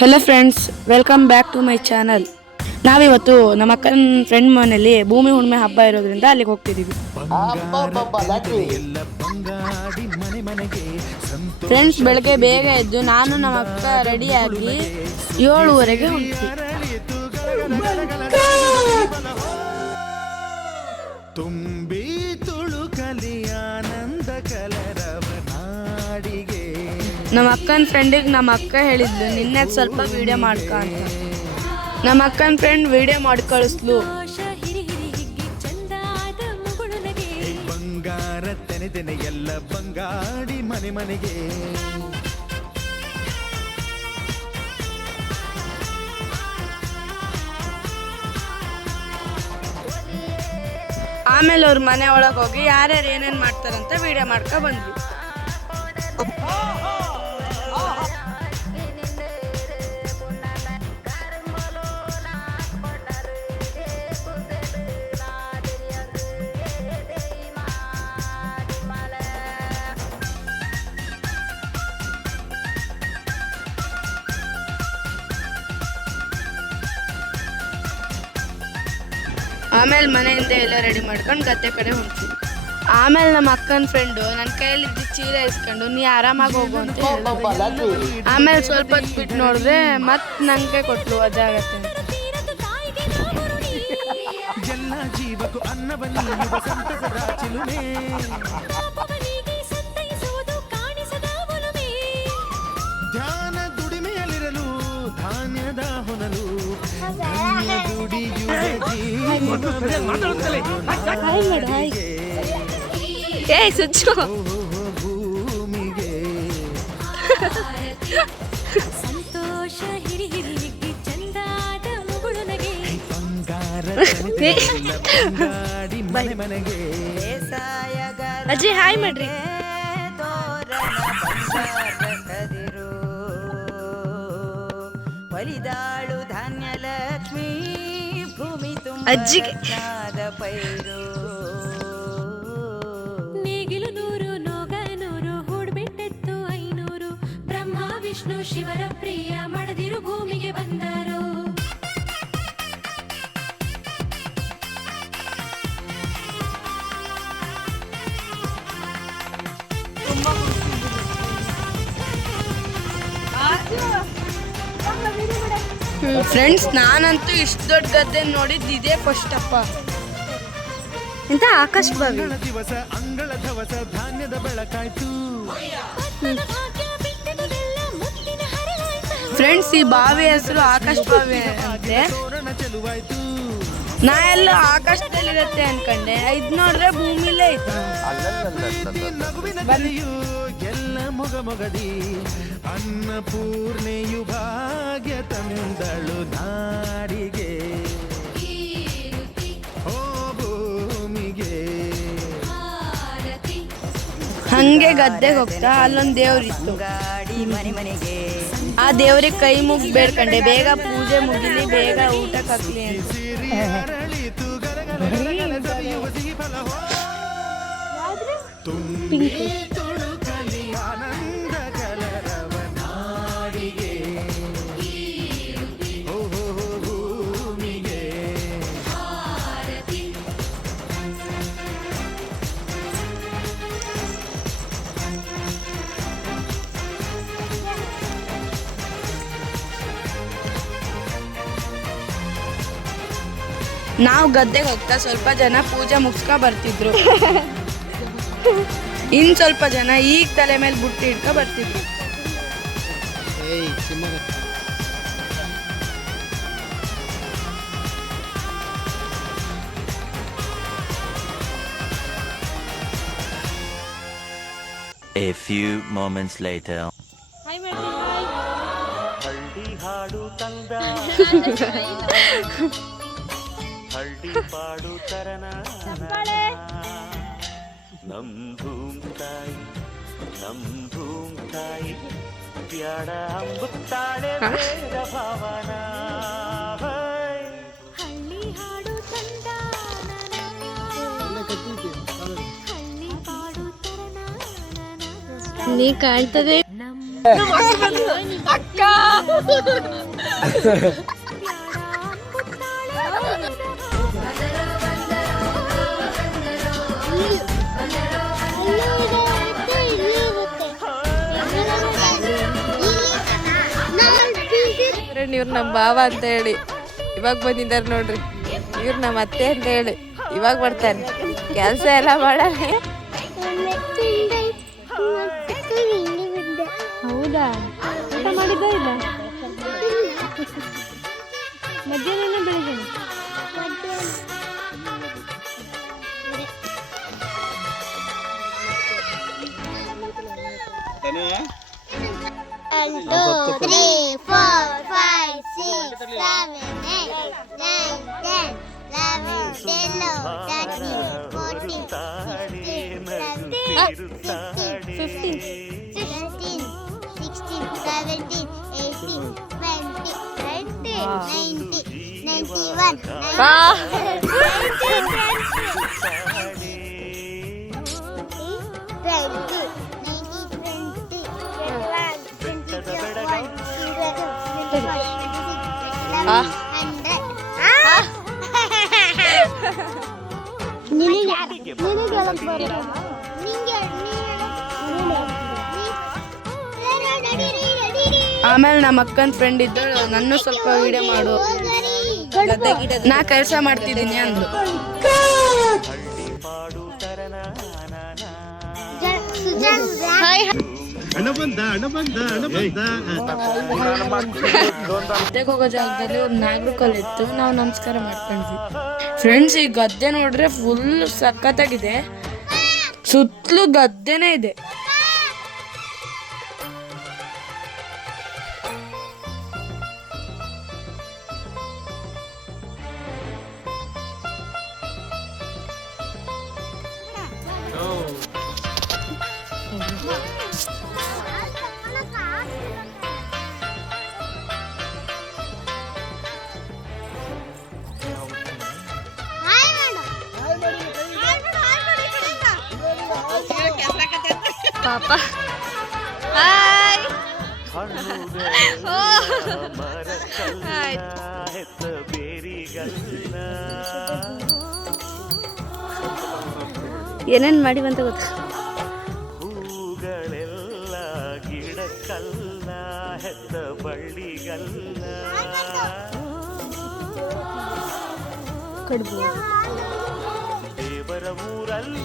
Hello friends, welcome back to my channel. ನಾವಿವತ್ತು ನಮ್ಮ ಅಕ್ಕನ ಫ್ರೆಂಡ್ ಮನೆಯಲ್ಲಿ ಭೂಮಿ ಹುಣ್ಣಿಮೆ ಹಬ್ಬ ಇರೋದ್ರಿಂದ ಅಲ್ಲಿಗೆ ಹೋಗ್ತಿದ್ದೀವಿ. ಫ್ರೆಂಡ್ಸ್, ಬೆಳಗ್ಗೆ ಬೇಗ ಎದ್ದು ನಾನು ನಮ್ಮ ಅಕ್ಕ ರೆಡಿಯಾಗಿ 7:30ಗೆ ಹೊಂಟಿದ್ವಿ. ತುಂಬಿ ತುಳುಕಲಿ ಆನಂದ ಕಲರವ ನಾಡಿಗೆ. ನಮ್ಮ ಅಕ್ಕನ ಫ್ರೆಂಡಿಗೆ ನಮ್ಮ ಅಕ್ಕ ಹೇಳಿದ್ಲು, ನಿನ್ನೆ ಸ್ವಲ್ಪ ವಿಡಿಯೋ ಮಾಡ್ಕ ಅಂತ. ನಮ್ಮ ಅಕ್ಕನ ಫ್ರೆಂಡ್ ವಿಡಿಯೋ ಮಾಡಿ ಕಳಿಸ್ಲು. ಬಂಗಾರ ತೆನೆ ತೆನೆ ಎಲ್ಲ ಬಂಗಾಡಿ ಮನೆ ಮನೆಗೆ. ಆಮೇಲೆ ಅವ್ರ ಮನೆ ಒಳಗೆ ಹೋಗಿ ಯಾರ್ಯಾರು ಏನೇನು ಮಾಡ್ತಾರಂತ ವಿಡಿಯೋ ಮಾಡ್ಕ ಬಂದ್ವಿ. ಆಮೇಲೆ ಮನೆಯಿಂದ ಎಲ್ಲ ರೆಡಿ ಮಾಡ್ಕೊಂಡು ಗದ್ದೆ ಕಡೆ ಹೊಂಟ್ವಿ. ಆಮೇಲೆ ನಮ್ಮ ಅಕ್ಕನ ಫ್ರೆಂಡು ನನ್ನ ಕೈಯಲ್ಲಿದ್ದ ಚೀಲ ಇಸ್ಕೊಂಡು ನೀ ಆರಾಮಾಗಿ ಹೋಗು ಅಂತ ಹೇಳಿದ್ರು. ಆಮೇಲೆ ಸ್ವಲ್ಪ ಹೊತ್ತು ಬಿಟ್ಟು ನೋಡಿದ್ರೆ ಮತ್ತೆ ನನಗೆ ಕೊಟ್ಲು, ಅದಾಗತ್ತೆ ಅಂತ. ಎಲ್ಲ ಜೀವಕ್ಕೂ ಅನ್ನವನ್ನು ಸಂತಸದ ಚಿಲುಮೆ. ಧ್ಯಾನ ದುಡಿಮೆಯಲ್ಲಿರಲು ಧಾನ್ಯದ ಹೊನಲು. ಭೂಮಿಗೆ ಸಂತೋಷ ಹಿರಿ ಹಿರಿ ಹಿಗ್ಗಿ ಚಂದಾದ ಮುಗುಳು ನಗೆ. ಬಂಗಾರ ಬಂಗಾಡಿ ಮನೆ ಮನೆಗೆ. ಅಜ್ಜಿ ಹಾಯ್ ಮಾಡ್ರಿ. ಬಲಿದಾಳು ಧಾನ್ಯ ಲಕ್ಷ್ಮೀ ಭೂಮಿ ಅಜ್ಜಿಗೆ ಪೈರು. ನೇಗಿಲು 100 ನೋಗ 100 ಹೂಡ್ಬಿಟ್ಟೆತ್ತು 500. ಬ್ರಹ್ಮ ವಿಷ್ಣು ಶಿವರ ಪ್ರಿಯ ಮಡದಿರು ಭೂಮಿಗೆ ಬಂದರು. ಫ್ರೆಂಡ್ಸ್, ನಾನಂತೂ ಇಷ್ಟು ದೊಡ್ಡ ಗದ್ದೆ ನೋಡಿದ್ದು ಇದೇ ಫಸ್ಟ್ ಅಪ್ಪ. ಎಂತ ಆಕಾಶ ಬಾವಿ. ದಿವಸ ಅಂಗಳ ಧವಸ ಧಾನ್ಯದ ಬೆಳಕಾಯ್ತು. ಫ್ರೆಂಡ್ಸ್, ಈ ಬಾವಿ ಹೆಸರು ಆಕಾಶ ಬಾವಿ ಅಂತೆ. ಚೆಲುವಾಯ್ತು. ನಾ ಎಲ್ಲ ಆಕಾಶದಲ್ಲಿರುತ್ತೆ ಅನ್ಕೊಂಡೆ, ಇದ್ ನೋಡ್ರೆ ಭೂಮಿಲೇ ಇತ್ತು. ನಗುವಿನ ಬಲಿಯು ಎಲ್ಲ ಮೊಗ ಮೊಗದಿ. ಅನ್ನಪೂರ್ಣೆಯು ಭಾಗ್ಯ ತಂದಳು ನಾಡಿಗೆ. ಓ ಭೂಮಿಗೆ. ಹಂಗೆ ಗದ್ದೆಗೆ ಹೋಗ್ತಾ ಅಲ್ಲೊಂದು ದೇವ್ರಿತ್ತು. ಆ ದೇವ್ರಿಗೆ ಕೈ ಮುಗಿ ಬೇಡ್ಕಂಡೆ, ಬೇಗ ಪೂಜೆ ಮುಗಿಲಿ, ಬೇಗ ಊಟಕ್ಕೆ ಹಾಕ್ಲಿ ಅಂತ. ಅರಳಿತು ಗರಗರ ಸವಿಯುವ ಸಿಹಿ ಫಲ. ತುಂಬಿ ತುಳುಕಲಿ ಆನಂದ ಕಲರವ ನಾಡಿಗೆ. ಓ ಭೂಮಿಗೆ. ನಾವು ಗದ್ದೆಗೆ ಹೋಗ್ತಾ ಸ್ವಲ್ಪ ಜನ ಪೂಜೆ ಮುಗಿಸ್ಕೊ ಬರ್ತಿದ್ರು. ಇನ್ ಸ್ವಲ್ಪ ಜನ ಈಗ ತಲೆ ಮೇಲೆ ಬುಟ್ಟಿ ಇಟ್ಕೊ ಬರ್ತಿದ್ರು. A few moments later. ಹಳ್ಳಿ ಹಾಡು ತಂದ ಹಳ್ಳಿ ಪಾಡು ತರನ. ನಮ್ ಭೂಮ್ ತಾಯಿ ಬ್ಯಾಡ ಅಂಬುತ್ತಾಳೆ ಬೇಡ ಭಾವನ. ಹಳ್ಳಿ ಹಾಡು ತಂದ ಹಳ್ಳಿ ಪಾಡು ತರನ. ನೀ ಕಾಣ್ತದೆ ಅಕ್ಕ ಇವ್ರು ನಮ್ಮ ಭಾವ ಅಂತ ಹೇಳಿ ಇವಾಗ ಬಂದಿದ್ದಾರೆ ನೋಡ್ರಿ. ಇವ್ರು ನಮ್ಮ ಅತ್ತೆ ಅಂತ ಹೇಳಿ ಇವಾಗ ಬರ್ತಾನೆ. ಕೆಲಸ ಎಲ್ಲ ಮಾಡಲ್ಲ. ಹೌದಾ? ಊಟ ಮಾಡಿದ್ದ ಇಲ್ಲ? ಮಧ್ಯಾಹ್ನ ಬೆಳಿಗ್ಗೆ ಆಮೇಲೆ ನಮ್ಮ ಅಕ್ಕನ ಫ್ರೆಂಡ್ ಇದ್ದಳು, ನನ್ನ ಸ್ವಲ್ಪ ವಿಡಿಯೋ ಮಾಡು, ನಾ ಕೆಲಸ ಮಾಡ್ತಿದ್ದೀನಿ ಅಂದ್ಲು. ಗದ್ದೆಗೆ ಹೋಗೋ ಜಾಗದಲ್ಲಿ ಒಂದು ನಾಗರಕಲ್ಲು ಇತ್ತು, ನಾವು ನಮಸ್ಕಾರ ಮಾಡ್ಕೊಂಡ್ವಿ. ಫ್ರೆಂಡ್ಸ್, ಈ ಗದ್ದೆ ನೋಡ್ರೆ ಫುಲ್ ಸಖತ್ತಾಗಿದೆ, ಸುತ್ತಲೂ ಗದ್ದೆನೇ ಇದೆ. ಪಾಪ ಹಾಯ್. ಏನೇನ್ ಮಾಡಿವಂತ ಗೊತ್ತಾ? ಹೂಗಳೆಲ್ಲ ಗಿಡಕ್ಕಲ್ಲ, ಹೆತ್ತ ಬಳ್ಳಿಗಲ್ಲ, ಕಡ್ಬು ದೇವರ ಊರಲ್ಲಿ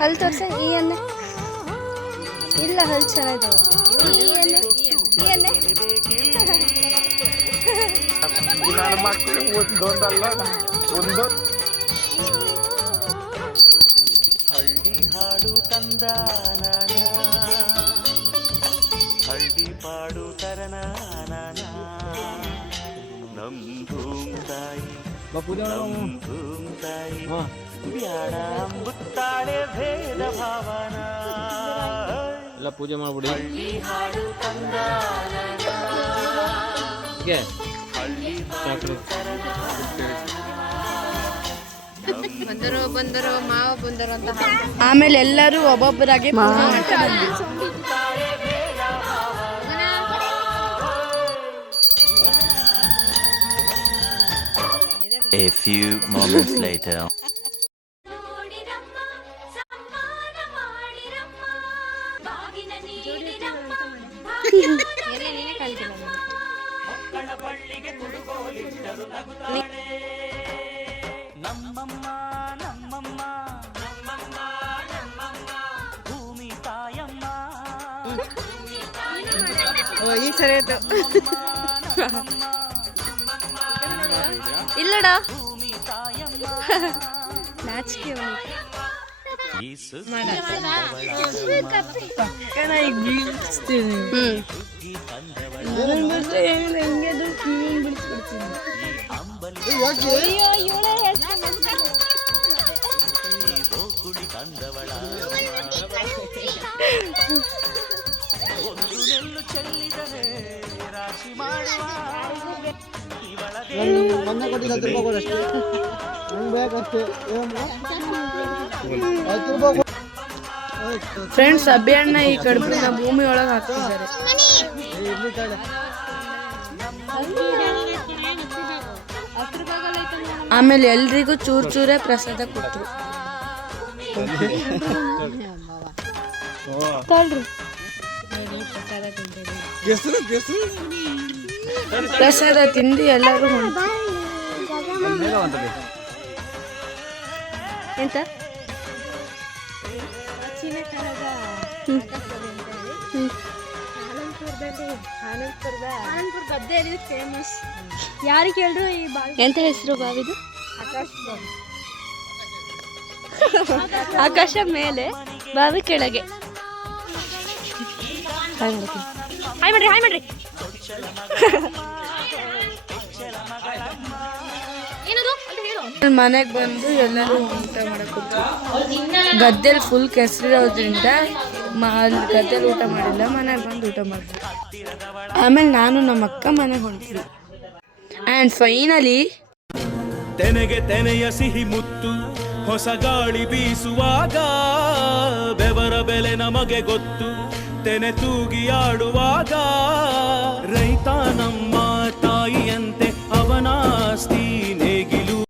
ಹಲ್ ತೋರ್ಸ. ಈ ಎಣ್ಣೆ ಇಲ್ಲ, ಹಲ್ ಚೆನ್ನಾಗಿದ್ದಾವೆ. ಈ ಎಣ್ಣೆ ಹಳ್ಳಿ ಹಾಡು ತಂದ ಹಳ್ಳಿ ಪಾಡು ತರನ ನಮ್ ಧೂಮ್ ತಾಯಿ ಬ್ಯಾಡ ಅಂಬುತ್ತಾಳೆ ಭೇದ ಭಾವನ. ಎಲ್ಲ ಪೂಜೆ ಮಾಡ್ಬಿಡಿ. ಹಳ್ಳಿ ಹಾಡು ತಂದ ಬಂದರು ಮಾವ ಬಂದರು ಅಂತ. ಆಮೇಲೆ ಎಲ್ಲರೂ ಒಬ್ಬೊಬ್ಬರಾಗಿ ಪೂಜೆ ಮಾಡ್ತಾ ಬಂದ್ವಿ. A few moments later. ನೋಡಿರಮ್ಮ, ಸಮ್ಮಾನ ಮಾಡಿರಮ್ಮ, ಬಾಗಿನ ನೀಡಿರಮ್ಮ, ಮಕ್ಕಳ ಬಳ್ಳಿಗೆ ಕುಡುಗೋಲಿಟ್ಟರು ನಗುತ್ತಾಳೆ. ನಮ್ಮಮ್ಮ ನಮ್ಮಮ್ಮ ನಮ್ಮಮ್ಮ ನಮ್ಮಮ್ಮ ಭೂಮಿ ತಾಯಮ್ಮ. ಈ ಸರಿ ಆಯ್ತು. ಇಲ್ಲಡ ನಾಚಿಕೆ ಒಂದು ನೆಲ್ಲು ಚೆಲ್ಲಿದರೆ ರಾಶಿ ಮಾಡುವ ಮೊನ್ನೆ ಕೊಟ್ಟಿದ್ದು 10 ರೂಪಾಯಿ ಕೊಡಷ್ಟೇ. ನಂಗೆ ಬೇಕಷ್ಟೇ. 10 ರೂಪಾಯಿ ಫ್ರೆಂಡ್ಸ್ ಅಭಿಯಣ್ಣ ಈ ಕಡುಬನ್ನ ಭೂಮಿ ಒಳಗೆ ಹಾಕ್ತಿದ್ದಾರೆ. ಆಮೇಲೆ ಎಲ್ರಿಗೂ ಚೂರ್ ಚೂರೇ ಪ್ರಸಾದ ಕೊಟ್ಟರು. ಪ್ರಸಾದ ತಿಂದು ಎಲ್ಲರೂ ಹೊಂಟರು. ಎಂತ ಯಾರಿಗೆ ಹೇಳ್ರು ಈ ಎಂತ ಹೆಸರು ಬಾವಿದು? ಆಕಾಶ ಮೇಲೆ ಬಾವಿ ಕೆಳಗೆ. ಹಾಯ್ ಮಾಡ್ರಿ ಹಾಯ್ ಮಾಡ್ರಿ. ಮನೆಗೆ ಬಂದು ಎಲ್ಲರೂ ಊಟ ಮಾಡಕ್ ಕೂತ್ರು. ಗದ್ದೆಲಿ ಫುಲ್ ಕೆಸರಿರೋದ್ರಿಂದ ಅಲ್ಲಿ ಗದ್ದೆಲಿ ಊಟ ಮಾಡಿಲ್ಲ, ಮನೆಗೆ ಬಂದು ಊಟ ಮಾಡಿದ್ವಿ. ಆಮೇಲೆ ನಾನು ನಮ್ಮ ಅಕ್ಕ ಮನೆಗೆ ಹೊಂಟ್ವಿ. ಆ್ಯಂಡ್ ಫೈನಲಿ ತೆನೆಗೆ ತೆನೆಯ ಸಿಹಿ ಮುತ್ತು ಹೊಸ ಗಾಳಿ ಬೀಸುವಾಗ ಬೆವರ ಬೆಲೆ ನಮಗೆ ಗೊತ್ತು. ತೆನೆ ತೂಗಿ ಆಡುವಾಗ